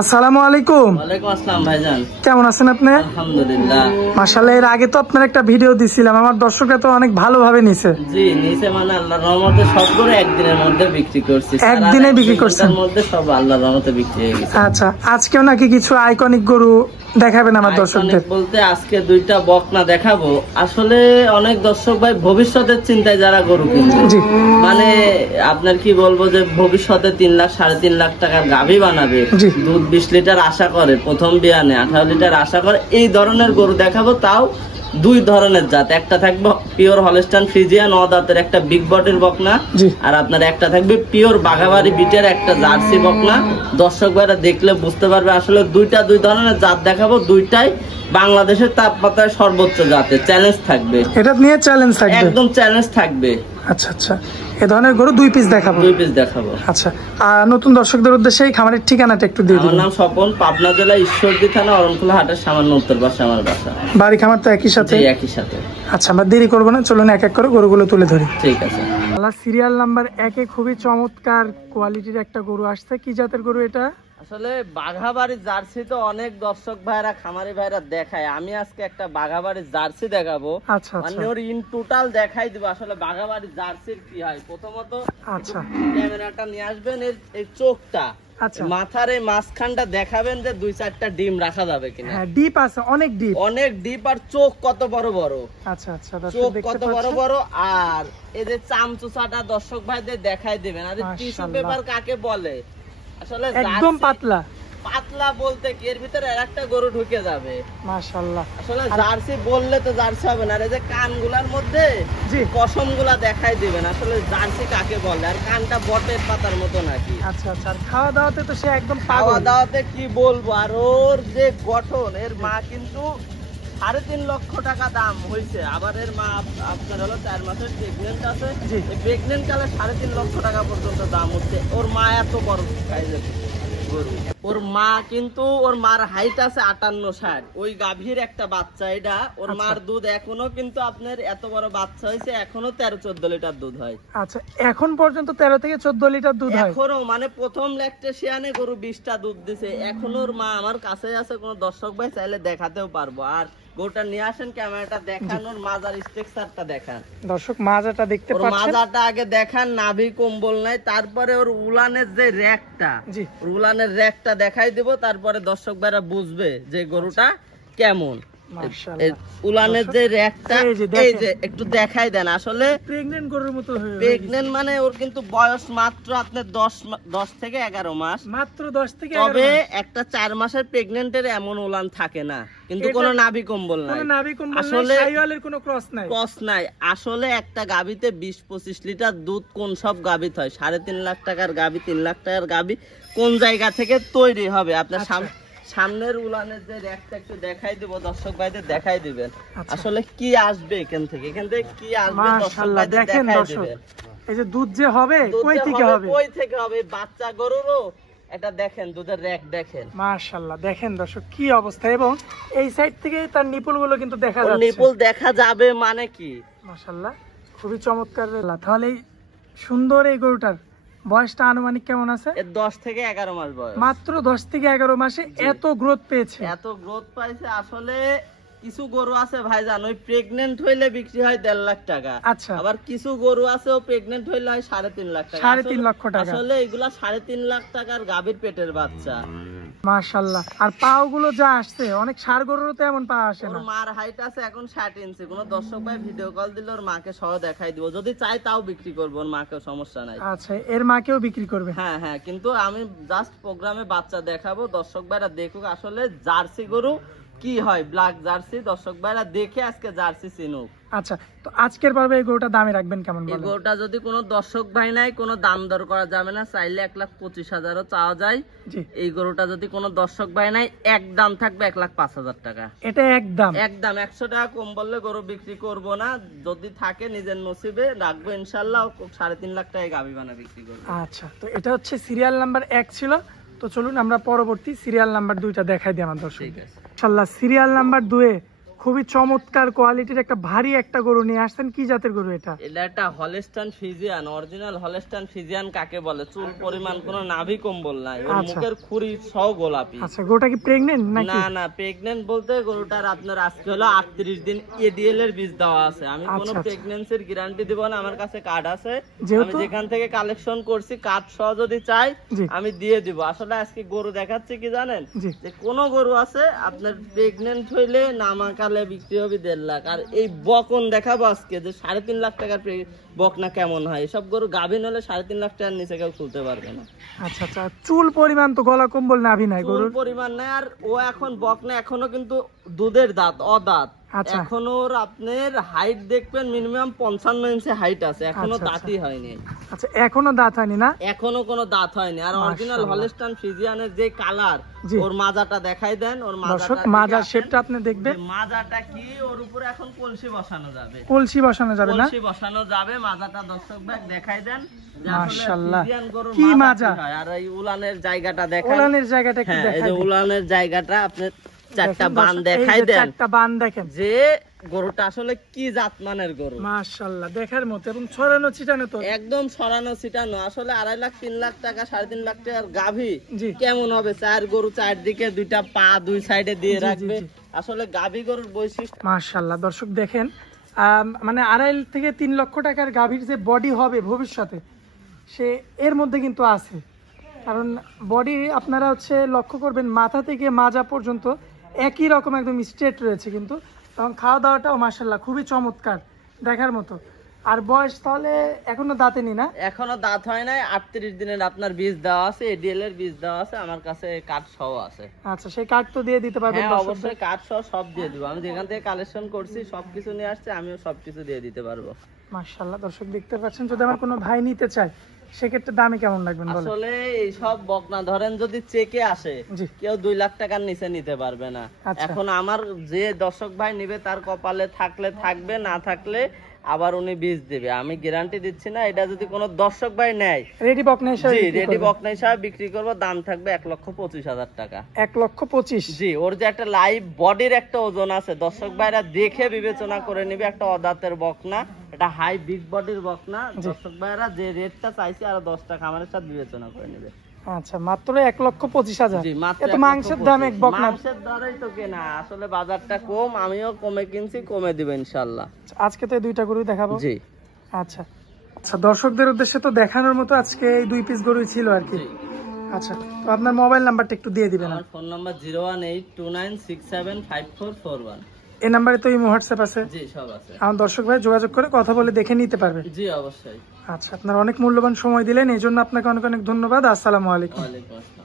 আসসালামু আলাইকুম। ওয়ালাইকুম আসসালাম ভাইজান, কেমন আছেন আপনি? আলহামদুলিল্লাহ। মাশাআল্লাহ, এর আগে তো আপনার একটা ভিডিও দিছিলাম, আমার দর্শকরা তো অনেক ভালোভাবে নিছে। জি নিচে মানে আল্লাহর রহমতে সবগুলো একদিনের মধ্যে বিক্রি করছি, একদিনে বিক্রি করছেন? এর মধ্যে সব আল্লাহর রহমতে বিক্রি হয়ে গেছে। আচ্ছা, আজকেও নাকি কিছু আইকনিক গরু দেখাবেন আমার দর্শকদের? বলতে আজকে দুইটা বকনা দেখাবো। আসলে অনেক দর্শক ভাই ভবিষ্যতের চিন্তায় যারা গরু কিনবে, মানে আপনার কি বলবো যে ভবিষ্যতে 3 লাখ 3.5 লাখ টাকার গাভী বানাবে, দুধ 20 লিটার আশা করে, প্রথম বিয়ানে 18 লিটার আশা করে, এই ধরনের গরু দেখাবো। তাও দুই ধরনের জাত, একটা থাকবে পিওর হলস্টাইন ফ্রিজিয়ান দাঁতের একটা বিগ বডির বকনা, আর আপনার একটা থাকবে পিওর বাঘাবাড়ি বিটের একটা জার্সি বকনা। দর্শক ভাইরা দেখলে বুঝতে পারবে আসলে দুই ধরনের জাত দেখাবো, দুইটাই বাংলাদেশের তাপমাত্রায় সর্বোচ্চ জাতের। চ্যালেঞ্জ থাকবে, এটা নিয়ে চ্যালেঞ্জ থাকবে, একদম চ্যালেঞ্জ থাকবে। আচ্ছা আচ্ছা, এই ধরনের গরু 2 পিস দেখাবো? 2 পিস দেখাবো। আচ্ছা, আর নতুন দর্শকদের উদ্দেশ্যে এই খামারের ঠিকানাটা একটু দিয়ে দিন। আমার নাম স্বপন, পাবনা জেলা ঈশ্বরদী থানা অরণখোলা হাটের সামান্য উত্তর পাশে আমার বাসা। বাড়ি খামার তো একই সাথে? একই সাথে। আচ্ছা, আমরা দেরি করবো না, চলুন এক এক করে গরুগুলো তুলে ধরি। ঠিক আছে। সিরিয়াল নাম্বার 1 এ খুবই চমৎকার কোয়ালিটির একটা গরু আসছে। কি জাতের গরু এটা? আসলে বাঘাবাড়ির জার্সি তো অনেক দর্শক ভাইরা খামারি ভাইরা দেখায়, আমি আজকে একটা বাঘাবাড়ির জার্সি দেখাবো। আচ্ছা, মানে ওর ইন টোটাল দেখাই দিব আসলে বাঘাবাড়ির জার্সির কি হয়। প্রথমত আচ্ছা, ক্যামেরাটা নিয়ে আসবেন, এই চোখটা, মাথার এই মাঝখানটা দেখাবেন যে 2-4টা ডিম রাখা যাবে কিনা। হ্যাঁ, ডিপ আছে, অনেক ডিপ, অনেক ডিপ। আর চোখ কত বড় বড়। আচ্ছা আচ্ছা, চোখ কত বড় বড়। আর এই যে চামচুসাটা দর্শক ভাইদের দেখাই দিবেন। আর টিস্যু পেপার কাকে বলে, আসলে একদম পাতলা পাতলা বলতে কি এর ভিতরে আরেকটা গরু ঢুকে যাবে। মাশাআল্লাহ। আসলে জার্সি বললে তো জার্সি হবে না, আর এই যে কানগুলার মধ্যে পশমগুলা দেখাই দিবেন আসলে জার্সি কাকে বলে। আর কানটা বটের পাতার মতো নাকি। আচ্ছা আচ্ছা, আর খাওয়া দাওয়াতে তো সে একদম খাওয়া দাওয়াতে কি বলবো। আর ওর যে গঠন, এর মা কিন্তু 3.5 লক্ষ টাকা দাম হয়েছে। আবার এর মা আপনার হলো 4 মাসের প্রেগনেন্ট আছে, এই প্রেগনেন্ট কালে 3.5 লক্ষ টাকা পর্যন্ত দাম হচ্ছে। ওর মা এত বড় সাইজের গরু। ওর মা কিন্তু, ওর মার হাইট আছে 58-60। ওই গাভীর একটা বাচ্চা এটা। ওর মার দুধ এখনো কিন্তু আপনার এত বড় বাচ্চা হয়েছে, এখনো 13-14 লিটার দুধ হয়। আচ্ছা, এখন পর্যন্ত 13 থেকে 14 লিটার দুধ হয় এখনো, মানে প্রথম ল্যাকটেশিয়ানে গরু 20টা দুধ দিছে। এখনো ওর মা আমার কাছে আছে, কোনো দর্শক ভাই চাইলে দেখাতেও পারবো। আর গরুটা নিয়ে আসেন, ক্যামেরাটা দেখান, ওর মাজার স্ট্রাকচারটা দেখান। দর্শক মাজাটা দেখতে পাচ্ছেন, মাজাটা আগে দেখান, নাভি কম্বল নাই। তারপরে ওর উলানের যে র্যাকটা, উলানের র্যাকটা দেখাই দেব, তারপরে দর্শক ভাইরা বুঝবে যে গরুটা কেমন। উলানের যে র্যাকটা, এই যে একটু দেখাই দেন। আসলে প্রেগন্যান্ট গরুর মতো, প্রেগন্যান্ট মানে ওর কিন্তু বয়স মাত্র আপনার 10 থেকে 11 মাস, মাত্র 10 থেকে 11 মাস। তবে একটা 4 মাসের প্রেগন্যান্টের এমন উলান থাকে না, কিন্তু কোনো নাভি কম্বল নাই, আসলে শাইওয়ালের কোনো ক্রস নাই। আসলে একটা গাভীতে 20-25 লিটার দুধ কোন সব গাভীতে হয়? 3.5 লাখ টাকার গাভী, 3 লাখ টাকার গাভী কোন জায়গা থেকে তৈরি হবে? আপনার সামনের উলানের যে র্যাকটা একটু দেখাই দিব, দর্শক ভাইদের দেখাই দিবেন আসলে কি আসবে এখান থেকে কি আসবে। মাশাআল্লাহ, দেখেন দর্শক, এই যে দুধ যে হবে কই থেকে হবে, বাচ্চা গরুরও এটা দেখেন, দুধের র্যাক দেখেন। মাশাআল্লাহ, দেখেন দর্শক কি অবস্থা। এবং এই সাইড থেকে তার নিপল গুলো কিন্তু দেখা যাচ্ছে, নিপল দেখা যাবে মানে কি। মাশাআল্লাহ, খুবই চমৎকার। তাহলে সুন্দর এই গরুটার বয়সটা আনুমানিক কেমন আছে? 10 থেকে 11 মাস বয়স। মাত্র 10 থেকে 11 মাসে এত গ্রোথ পেয়েছে, আসলে কিছু গরু আছে ভাইজান, ওই প্রেগন্যান্ট হইলে বিক্রি হয় 1.5 লাখ টাকা। আচ্ছা, আবার কিছু গরু আছে ও প্রেগন্যান্ট হইলে হয় 3.5 লাখ টাকা। 3.5 লক্ষ টাকা। আসলে এগুলা 3.5 লাখ টাকার গাভীর পেটের বাচ্চা। মাশাআল্লাহ, আর পাও গুলো যা আসছে, অনেক ষাঁড় গরুরও তো এমন পা আসে না। ওর মার হাইট আছে এখন 60 ইঞ্চি। কোন দর্শক ভাই ভিডিও কল দিলে ওর মাকে সহ দেখাই দিব, যদি চাই তাও বিক্রি করবো, ওর মাকেও সমস্যা নাই। আচ্ছা, এর মাকেও বিক্রি করবে? হ্যাঁ হ্যাঁ, কিন্তু আমি জাস্ট প্রোগ্রামে বাচ্চা দেখাবো, দর্শক ভাইরা দেখুক আসলে জার্সি গরু কি হয়, ব্ল্যাক জার্সি। দর্শক ভাইরা দেখে আজকে জার্সি চিনুক। আচ্ছা, তো আজকের পর্বে এই গরুটা দামে রাখবেন কেমন? এই গরুটা যদি কোনো দর্শক ভাই নাই, কোনো দাম দর করা যাবে না, চাইলে 1,25,000ও চাওয়া যায়। এই গরুটা যদি কোনো দর্শক ভাই নাই, একদম থাকবে 1,05,000 টাকা। এটা একদম 100 টাকা কম বললে গরু বিক্রি করব না, যদি থাকে নিজের নসিবে রাখবো ইনশাল্লাহ। 3.5 লাখ টাকা গাভী বানা বিক্রি করবো। আচ্ছা, তো এটা হচ্ছে সিরিয়াল নাম্বার 1 ছিল। তো চলুন আমরা পরবর্তী সিরিয়াল নাম্বার 2টা দেখাই দিই আমার দর্শক। ঠিক আছে। ইনশাআল্লাহ, সিরিয়াল নাম্বার 2 এ খুবই চমৎকার কোয়ালিটির একটা ভারী একটা গরু নিয়ে আসছেন, কি জাতের গরু এটা? এটা একটা Holstein Friesian, original Holstein Friesian কাকে বলে, চুল পরিমাণ কোনো নাভি কম্বল নাই, ওর মুখের খুরি সহ গোলাপি। আচ্ছা, গরুটা কি প্রেগন্যান্ট নাকি? না না, প্রেগন্যান্ট বলতে গরুটার আপনার আজকে হলো 38 দিন এডিএল এর বীজ দেওয়া আছে। আমি কোনো প্রেগন্যান্সির গ্যারান্টি দিব না, আমার কাছে কার্ড আছে, আমি যেখান থেকে কালেকশন করছি কার্ড সহ যদি চাই আমি দিয়ে দিব। আসলে আজকে গরু দেখাচ্ছি কি জানেন, যে কোন গরু আছে আপনার প্রেগন্যান্ট হইলে নামাকালে বিক্রি হবে 1.5 লাখ, আর এই বকন দেখাবো আজকে যে 3.5 লাখ টাকার বকনা কেমন হয়। এসব গরু গাভিন হলে 3.5 লাখ টাকার নিচে কেউ তুলতে পারবে না। আচ্ছা আচ্ছা, চুল পরিমাণ তো গলা কম্বল নাভি নাই গরুর, পরিমাণ নাই। আর ও এখন বকনা এখনো কিন্তু দুধের দাঁত, অদাঁত। এখনো ওর আপনার হাইট দেখবেন মিনিমাম 55 ইঞ্চি হাইট আছে, এখনো দাঁতই হয়নি। আচ্ছা, এখনো দাঁত হয়নি না? এখনো কোনো দাঁত হয়নি। আর অরিজিনাল হলস্টাইন ফ্রিজিয়ানের যে কালার, ওর মাজাটা দেখাই দেন, ওর মাজার শেপটা আপনি দেখবেন, মাজাটা কি ওর উপরে এখন কলসি বসানো যাবে, কলসি বসানো যাবে না? কলসি বসানো যাবে। মাজাটা দর্শক ভাই দেখাই দেন, মাশাআল্লাহ কি মাজা। আর এই উলানের জায়গাটা দেখেন, উলানের জায়গাটা কি দেখাই, এই যে উলানের জায়গাটা আপনি চারটা বান দেখাই দেন, চারটা বান দেখেন যে গরুটা আসলে কি জাতমানের গরু। মাশাআল্লাহ দেখার মতো, এবং ছড়ানো ছিটানো তো একদম ছড়ানো ছিটানো। আসলে 2.5 লাখ 3 লাখ টাকা 3.5 লাখ টাকার গাভী কেমন হবে? চার গরু চারদিকে দুইটা পা দুই সাইডে দিয়ে রাখবে, আসলে গাভী গরুর বৈশিষ্ট্য। মাশাআল্লাহ দর্শক দেখেন, মানে 2.5 থেকে 3 লক্ষ টাকার গাভীর যে বডি হবে ভবিষ্যতে, সে এর মধ্যে কিন্তু আছে। কারণ বডি আপনারা লক্ষ্য করবেন মাথা থেকে মাজা পর্যন্ত একই রকম একদম স্ট্রেট রয়েছে, কিন্তু তখন খাওয়া দাওয়াটাও মাশাআল্লাহ খুবই চমৎকার দেখার মতো। আর বয়স তাহলে এখনো দাঁতেনি না? এখনো দাঁত হয় নাই। 38 দিনের আপনার বীজ দেওয়া আছে, এডিএল এর বীজ দেওয়া আছে, আমার কাছে কার্ড সহ আছে। আচ্ছা, সেই কার্ড তো দিয়ে দিতে পারবেন? হ্যাঁ অবশ্যই, কার্ড সহ সব দিয়ে দিব। আমি যেখান থেকে কালেকশন করছি সবকিছু নিয়ে আসছে, আমিও সবকিছু দিয়ে দিতে পারবো। মাশাআল্লাহ দর্শক দেখতে পাচ্ছেন, যদি আমার কোনো ভাই নিতে চায় সেক্ষেত্রে দামে কেমন রাখবেন বলেন? আসলে এই সব বকনা ধরেন যদি চেকে আসে, কেউ 2 লাখ টাকার নিচে নিতে পারবে না। এখন আমার যে দর্শক ভাই নিবে তার কপালে থাকলে থাকবে, না থাকলে আবার উনি বীজ দিবে। আমি গ্যারান্টি দিচ্ছি না। এটা যদি কোনো দর্শক ভাই নেয়, রেডি বকনা হিসেবে, রেডি বকনা হিসেবে বিক্রি করব, দাম থাকবে 1,25,000 টাকা। 1,25,000? জি, ওর যে একটা লাইভ বডির একটা ওজন আছে, দর্শক ভাইরা দেখে বিবেচনা করে নিবে। একটা অদাঁতের বকনা, এটা হাই বিগ বডির বকনা, দর্শক ভাইরা যে রেটটা চাইছে আরো 10 টাকা আমাদের সাথে বিবেচনা করে নিবে। আচ্ছা, মাত্র 1,25,000? জি, মাত্র। এত মাংসের দাম এক বকনা, মাংসের দরেই তো কেনা। আসলে বাজারটা কম, আমিও কমে কিনছি, কমে দিবে ইনশাআল্লাহ। আজকে তো এই দুইটা গরুই দেখাবো। জি আচ্ছা আচ্ছা, দর্শকদের উদ্দেশ্যে তো দেখানোর মতো আজকে এই 2 পিস গরুই ছিল আর কি। আচ্ছা, তো আপনার মোবাইল নাম্বারটা একটু দিয়ে দিবেন। আমার ফোন নাম্বার 01829675441। এই নাম্বারে তো ইমো হোয়াটসঅ্যাপ আছে? জি, সব আছে। আমার দর্শক ভাই যোগাযোগ করে কথা বলে দেখে নিতে পারবে? জি অবশ্যই। আচ্ছা, আপনারা অনেক মূল্যবান সময় দিলেন, এই জন্য আপনাকে অনেক অনেক ধন্যবাদ। আসসালামু আলাইকুম। ওয়ালাইকুম আসসালাম।